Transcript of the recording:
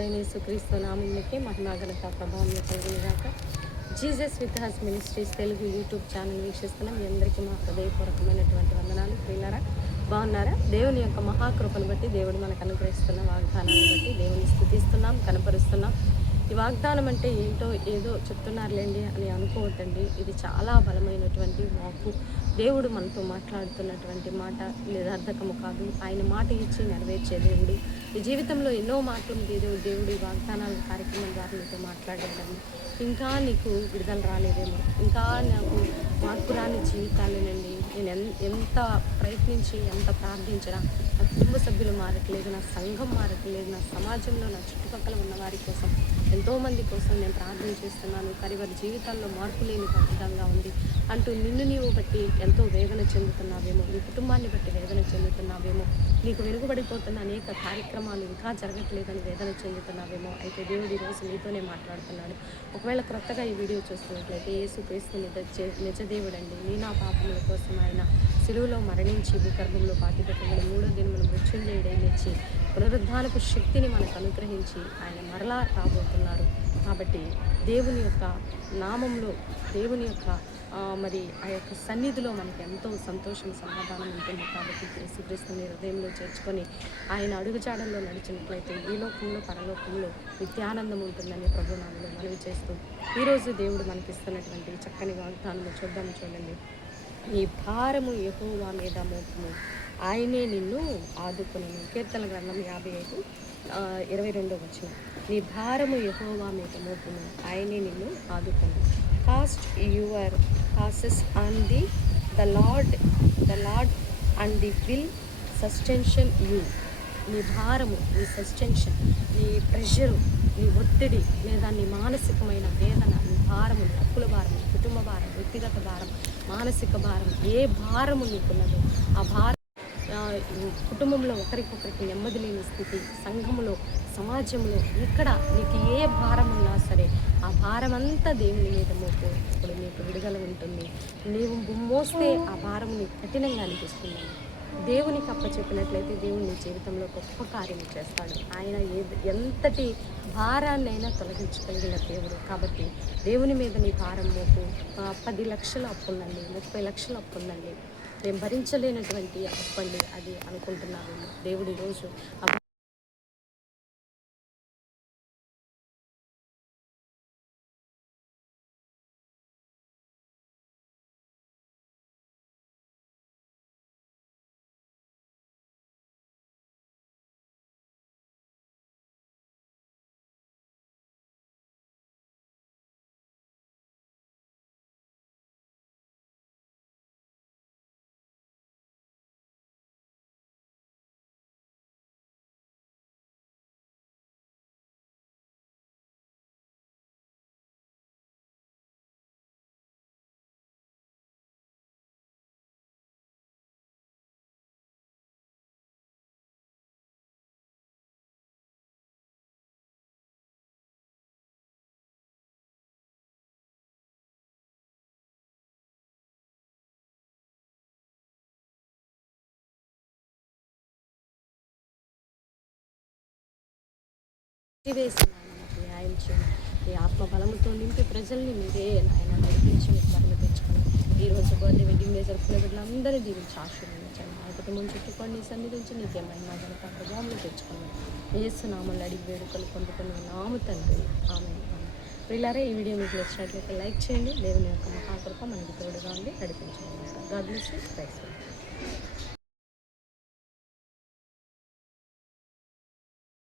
రక్షకుడైన యేసుక్రీస్తు నామమునకే మహిమ ఘనత ప్రభావం కలుగునుగాక. Jesus with has ministries Telugu YouTube channel వీక్షిస్తున్న మీ అందరికీ మా హృదయపూర్వకమైనటువంటి వందనాలు. ప్రియులారా, బాగున్నారా? దేవుని యొక్క మహాకృపను బట్టి, దేవుడు మనకు అనుగ్రహిస్తున్న వాగ్దానాన్ని బట్టి దేవుని స్తుతిస్తున్నాం, కనపరుస్తున్నాం. ఈ వాగ్దానం అంటే ఏంటో ఏదో చెప్తున్నారులేండి అని అనుకోవద్దండి. ఇది చాలా బలమైనటువంటి వాక్కు. దేవుడు మనతో మాట్లాడుతున్నటువంటి మాట నిరర్ధకము కాదు. ఆయన మాట ఇచ్చి నెరవేర్చే దేవుడు. ఈ జీవితంలో ఎన్నో మాటలు దేవుడు ఈ వాగ్దానాల కార్యక్రమం ద్వారా నీతో మాట్లాడాడని, ఇంకా నీకు విడుదల రాలేదేమో, ఇంకా నాకు మార్పు రాని జీవితాలేనండి, నేను ఎంత ప్రయత్నించి ఎంత ప్రార్థించినా నా కుటుంబ సభ్యులు మారట్లేదు, నా సంఘం మారట్లేదు, నా సమాజంలో నా చుట్టుపక్కల ఉన్న వారి కోసం, ఎంతోమంది కోసం నేను ప్రార్థన చేస్తున్నాను, కానీ వారి జీవితాల్లో మార్పు లేని విధంగా ఉంది అంటూ నిన్ను నీవు బట్టి ఎంతో వేదన చెందుతున్నావేమో, నీ కుటుంబాన్ని బట్టి వేదన చెందుతున్నావేమో, నీకు వెనుకబడిపోతున్న అనేక కార్యక్రమాలు ఇంకా జరగట్లేదని వేదన చెందుతున్నావేమో. అయితే దేవుడు ఈరోజు నీతోనే మాట్లాడుతున్నాడు. ఒకవేళ క్రొత్తగా ఈ వీడియో చూస్తున్నట్లయితే యేసుక్రీస్తు నిజదేవుడండి. నీ నా పాపముల కోసం ఆయన సిలువలో మరణించి భూగర్భంలో పాతిపెట్టబడి 3వ దినమున మృత్యుంజయుడై లేచి పునరుద్ధానపు శక్తిని మనకు అనుగ్రహించి ఆయన మరలా రాబోతున్నారు. కాబట్టి దేవుని యొక్క నామంలో, దేవుని యొక్క మరి ఆ యొక్క సన్నిధిలో మనకి ఎంతో సంతోషం, సమాధానం ఉంటుంది. కాబట్టి యేసుక్రీస్తుని హృదయంలో చేర్చుకొని ఆయన అడుగుజాడల్లో నడిచినట్లయితే ఈ లోకంలో పరలోకంలో నిత్యానందం ఉంటుందని ప్రభునామములో మనవి చేస్తూ ఈరోజు దేవుడు మనకిస్తున్నటువంటి చక్కని వాగ్దానము చూడండి. నీ భారము యెహోవా మీద మోపుము, ఆయనే నిన్ను ఆదుకొనును. కీర్తన గ్రంథం 55:22 నీ భారము యెహోవా మీద మోపుము, ఆయనే నిన్ను ఆదుకొను. Cast your cares on the Lord and the will sustention you. నీ భారము, నీ సస్టెన్షన్, నీ ప్రెషరు, నీ ఒత్తిడి లేదా నీ మానసికమైన వేదన, నీ భారము, నీ అప్పుల భారం, కుటుంబ భారం, వ్యక్తిగత భారం, మానసిక భారం, ఏ భారము నీకున్నదో ఆ భారం, కుటుంబంలో ఒకరికొకరికి నెమ్మది లేని స్థితి, సంఘములో, సమాజంలో, ఇక్కడ నీకు ఏ భారం ఉన్నా సరే ఆ భారం అంతా దేవుని మీద మోపు. ఇప్పుడు నీకు విడుదల ఉంటుంది. నీవు మోస్తే ఆ భారం నీకు కఠినంగా అనిపిస్తుంది. దేవునికి అప్పచెప్పినట్లయితే దేవుడు నీ జీవితంలో గొప్ప కార్యం చేస్తాడు. ఆయన ఎంతటి భారాన్నైనా తొలగించగలిగిన దేవుడు. కాబట్టి దేవుని మీద నీ భారం మోపు. 10 లక్షల అప్పుందండి, 30 లక్షల అప్పుందండి, నేను భరించలేనటువంటి అప్పండి అది అనుకుంటున్నాను. దేవుడు ఈరోజు వేసి నాయనకు న్యాయం చేయండి. ఈ ఆత్మ బలముతో నింపి ప్రజల్ని మీరే నాయన నడిపించి మీకు బదులు తెచ్చుకొని ఈరోజు బర్త్డే వెడ్డింగ్ డే జరుపుకునే బిడ్డలందరూ దీవించి ఆశీర్వదించండి. ఆ కుటుంబం చుట్టుకొని నీ సన్నిధించి నీకే మహిమ ఘనత ప్రభావంలో తెచ్చుకున్నాను. యేసు నామములో అడిగి వేడుకలు పొందుకుని నామ తండ్రి, ఆమేన్. ప్రియులారా, ఈ వీడియో మీకు నచ్చినట్లయితే లైక్ చేయండి. దేవుని యొక్క మహాకృప మనకి తోడుగా ఉండి నడిపించండి. God bless you.